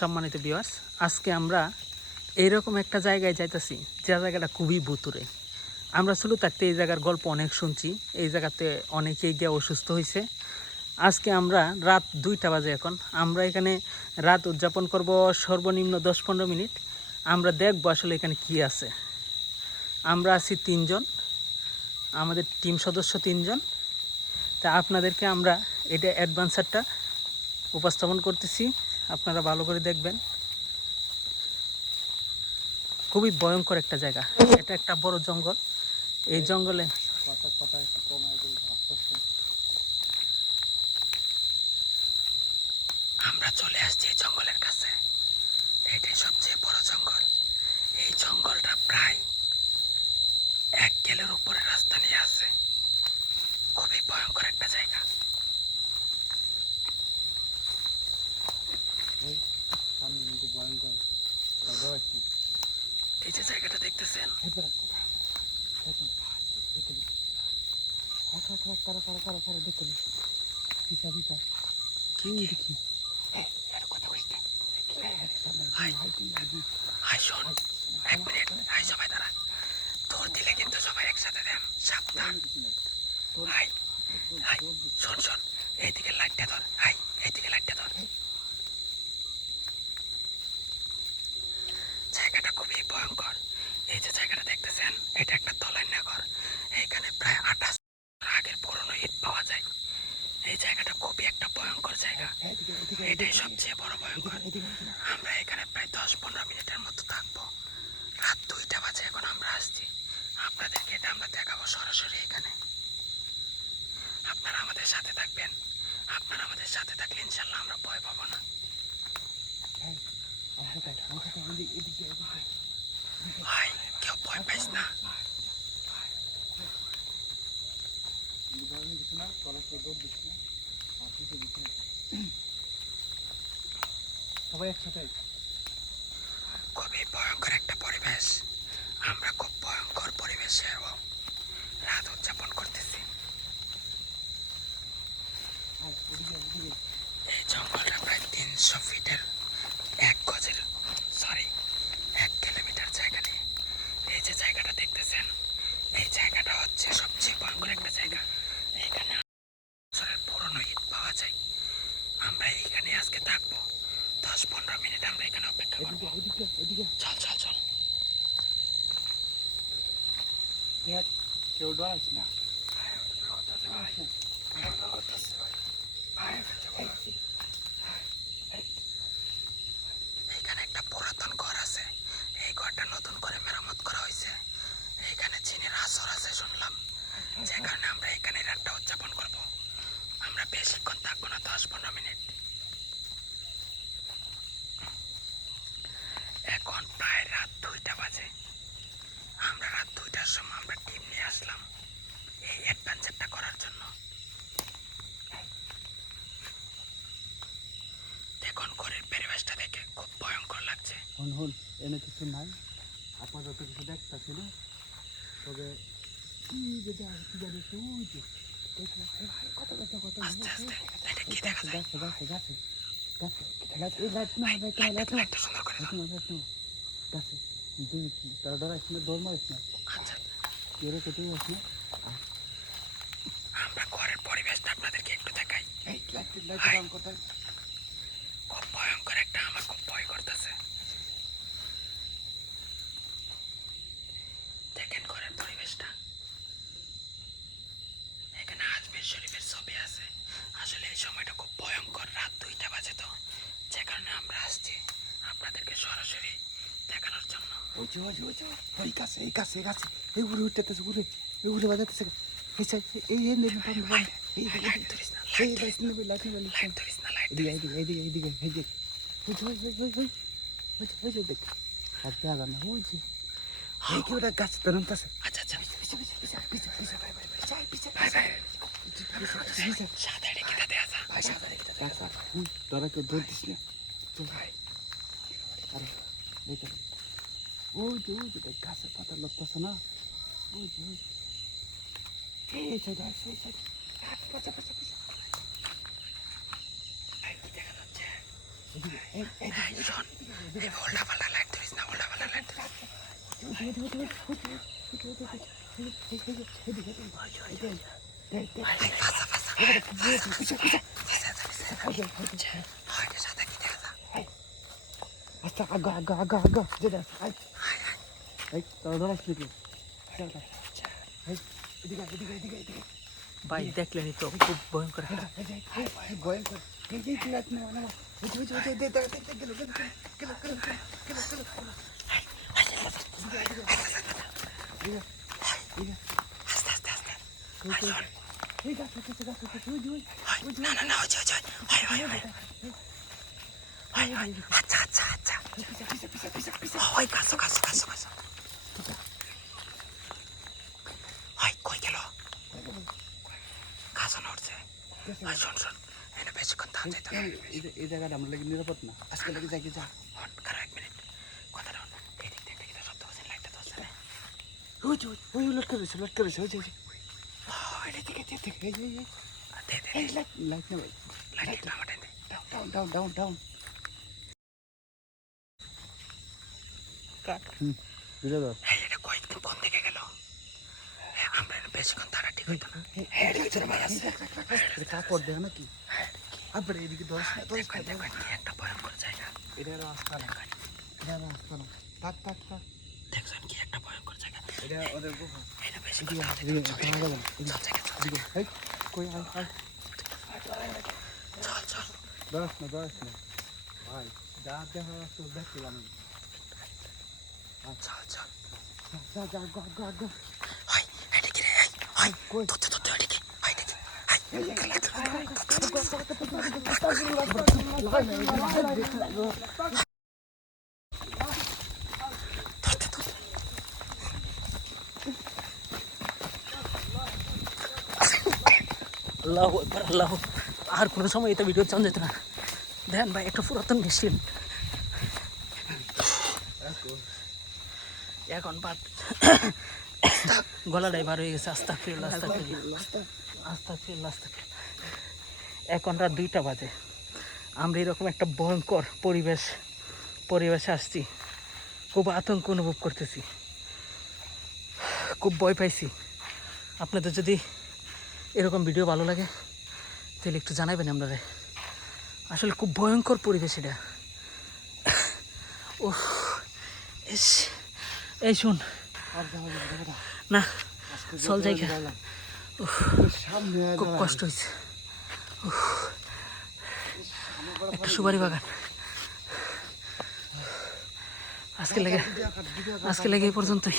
সম্মানিত ভিউয়ার্স, আজকে আমরা এইরকম একটা জায়গায় যাইতেছি যে জায়গাটা খুবই ভুতুরে। আমরা শুরু থাকতে এই জায়গার গল্প অনেক শুনছি, এই জায়গাতে অনেকেই গিয়ে অসুস্থ হয়েছে। আজকে আমরা রাত 2টা বাজে, এখন আমরা এখানে রাত উদযাপন করব সর্বনিম্ন 10-15 মিনিট। আমরা দেখবো আসলে এখানে কি আছে। আমরা আছি 3 জন, আমাদের টিম সদস্য 3 জন। তা আপনাদেরকে আমরা এটা অ্যাডভেঞ্চারটা উপস্থাপন করতেছি, আপনারা ভালো করে দেখবেন। খুবই ভয়ঙ্কর একটা জায়গা, এটা একটা বড় জঙ্গল। এই জঙ্গলে আমরা চলে আসছি এই জঙ্গলের কাছে। এটাই সবচেয়ে বড় জঙ্গল। এই জঙ্গলটা প্রায় 1 কিলোর উপরে রাস্তা নিয়ে আছে। খুবই ভয়ঙ্কর একটা জায়গা। এই যে জায়গাটা দেখতেছেন, শোন, 1 মিনিট, সবাই দাঁড়া। তোর দিলে কিন্তু সবাই একসাথে দেন, সাবধান। শোন শোন, এইদিকে লাইটটা ধর, এইদিকে লাইটটা ধর। জায়গাটা খুবই ভয়ঙ্কর। এই যে জায়গাটা দেখতেছেন, এটা একটা তলাইনগর। এইখানে প্রায় 28 আগের পুরনো ইট পাওয়া যায়। এই জায়গাটা খুবই একটা ভয়ঙ্কর জায়গা, এটাই সবচেয়ে বড় ভয়ঙ্কর। আমরা এখানে প্রায় 10-15 মিনিটের মতো থাকবো। রাত 2টা বাজে, এখন আমরা আসছি। আপনাদেরকে এটা আমরা দেখাবো সরাসরি এখানে। আপনারা আমাদের সাথে থাকবেন। আপনারা আমাদের সাথে থাকলে ইনশাল্লাহ আমরা ভয় পাবো না। কেউ ভয় পাইস না। সবাই একসাথে। খুবই ভয়ঙ্কর একটা পরিবেশ। আমরা খুব ভয়ঙ্কর পরিবেশে রাত উদযাপন করতেছি। এই জঙ্গলটা প্রায় 300 ফিটের 1 গজের 1 কিলোমিটার জায়গা নিয়ে। এই যে জায়গাটা দেখতেছেন, এই জায়গাটা হচ্ছে সবচেয়ে ভয়ঙ্কর একটা জায়গা। এখানে পুরনো ইট পাওয়া যায়। আমরা এইখানে আজকে থাকবো 10-15 মিনিট, আমরা এখানে অপেক্ষা করবো। চল চল চল। কেউ ডরাস না। এইখানে একটা পুরাতন ঘর আছে, এই ঘরটা নতুন করে মেরামত করা হয়েছে। এইখানে চিনির আসর আছে শুনলাম, যে কারণে আমরা এখানে রাতটা উদযাপন করব। আমরা বেশিক্ষণ থাকবো না, 10-15 মিনিট। এখন প্রায় রাত 2টা বাজে। আমরা রাত 2টার সময় আমরা টিম নিয়ে আসলাম এই অ্যাডভেঞ্চারটা করার জন্য। দেখুন ঘরের পরিবেশটা দেখে খুব ভয়ঙ্কর লাগছে। হন এনে কিছু নাই, আপাতত কিছু দেখতেছি না। তবে আস্তে আস্তে এটা কি দেখা যায়? লাইটটা সুন্দর করে দাও। তারা ডরাইস না, দৌড় মারিস না। আচ্ছা, কেউ কেটে যাস না। আমরা ঘরের পরিবেশটা আপনাদেরকে একটু দেখাই। খুব ভয়ঙ্কর একটা, আমার খুব ভয় করতেছে। দেখেন ঘরের পরিবেশটা, এখানে আজমির শরীফের ছবি আছে। আসলে এই সময়টা খুব ভয়ঙ্কর, রাত 2টা বাজে, তো যে কারণে আমরা আসছি আপনাদেরকে সরাসরি দেখানোর জন্য। এই কাছে এই উড়ে উঠতেছে, উড়ে বাজাতেছে। গাছ নামতেছে। আচ্ছা আচ্ছা, তোরা কেউ ধরতিস না। ওই যে গাছের পাতা লড়তেছে না, ওই যে এই সাইড আচ্ছা আগা আগা আগা আগা যেটা আই এই তোরা ধরাস নাকি এদিকে এদিকে এদিকে এদিকে ভাই দেখলেনি তো খুব ভয়ঙ্কর একটা। ভয়ঙ্কর এই যে লাইট না না ওই যে দে দে দে গেল গেল গেল গেল গেল গেল আস্তে আস্তে আস্তে। এই গাছ আছে গাছ আছে ওই যে না না না ওই যে হয় হয় হয় হয় হয়। আচ্ছা আচ্ছা আচ্ছা হয় কাছো কাছো কাছো কাছো হয় কই গেল কাছো নড়ছে। ভাই শোন শোন এনে বেশিক্ষণ থাকা যেতে হবে। এই জায়গাটা আমরা লাগি নিরাপদ না আজকে লাগি যাই যা হন কারো 1 মিনিট কথাটা হন। এদিক থেকে একটা শব্দ হচ্ছে লাইটটা ধরছে না। ওই যে ওই লটকে রয়েছে ওই যে এদিকে এদিকে এই এই দে দে এই লাইট লাইট না ভাই লাইট আমাদের দে। ডাউন ডাউন ডাউন ডাউন কাট বুঝা দাও এটা কয়েকদিন কোন দিকে গেল। আমরা বেশিক্ষণ তারা ঠিক হইতো না। কাপড় দেখ নাকি আপনি এদিকে ধরিস না ধরিস না একটা ভয়ঙ্কর জায়গা। এটা রাস্তা না এটা রাস্তা না থাক থাক থাক দেখছেন কি একটা ভয়ঙ্কর জায়গা। এটা ওদের গুহা এটা বেশি এদিকে কথা এদিকে চল যাওয়া যাবে না এদিকে এই কই আয় আয় চল চল। ধরিস না ভাই যা দেখা তো দেখছিলাম চল চল। যা যা গা গা গা হয় এটা কি রে? হয় কই তো এটা কি? হয় দেখি হয় আল্লাহু আকবার আল্লাহ। আর কোনো সময় এটা ভিডিও চান যেত না। দেখেন ভাই একটা পুরাতন মেশিন এখন বাদ গলাটাই বার হয়ে গেছে। আস্তা ফিরল আস্তা ফিরল আস্তা ফিরল আস্তা ফিরল। এখন রাত 2টা বাজে। আমরা এরকম একটা ভয়ঙ্কর পরিবেশে আসছি। খুব আতঙ্ক অনুভব করতেছি, খুব ভয় পাইছি। আপনাদের যদি এরকম ভিডিও ভালো লাগে তাহলে একটু জানাবেন আপনারা। আসলে খুব ভয়ঙ্কর পরিবেশ এটা। ও এস এই শুন আর যাওয়া যাবে না না চল জায়গা। সামনে খুব কষ্ট হয়েছে। একটা সুপারি বাগান। আজকে লেগে এই পর্যন্তই।